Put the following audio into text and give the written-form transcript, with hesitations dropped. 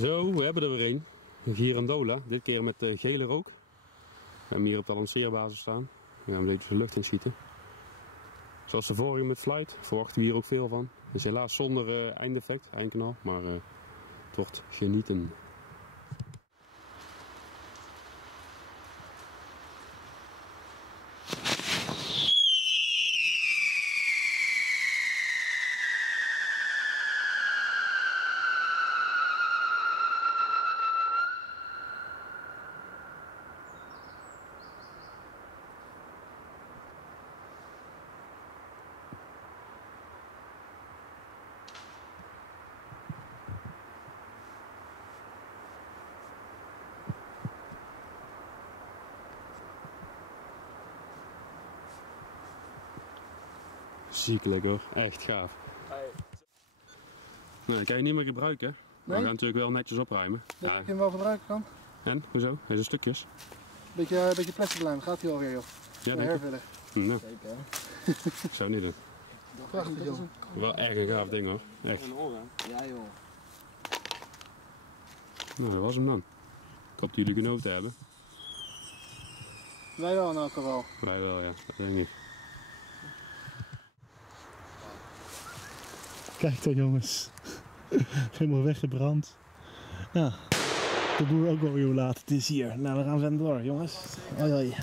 Zo, we hebben er weer een. Een girandola, dit keer met gele rook. We hebben hem hier op de lanceerbasis staan. We gaan een beetje de lucht in schieten. Zoals de vorige met flight, verwachten we hier ook veel van. Het is helaas zonder eindeffect, eindkanaal, maar het wordt genieten. Ziekelijk hoor, echt gaaf. Nou, dat kan je niet meer gebruiken. Nee? Maar we gaan natuurlijk wel netjes opruimen. Denk je hem wel gebruiken kan? En, hoezo? Hij is in stukjes. Beetje plastic lijm, gaat hij alweer joh. Ja, denk ik. Nou. Zeker. Ik zou het niet doen. Prachtig joh. Wel echt een gaaf ding hoor, echt. Ja joh. Nou, dat was hem dan. Ik hoop dat jullie genoten hebben. Wij wel in elk geval. Wij wel, ja. Dat denk ik niet. Kijk dan jongens, helemaal weggebrand. Ja, de boer ook wel weer hoe laat het is hier. Nou, we gaan verder door jongens. Hoi hoi.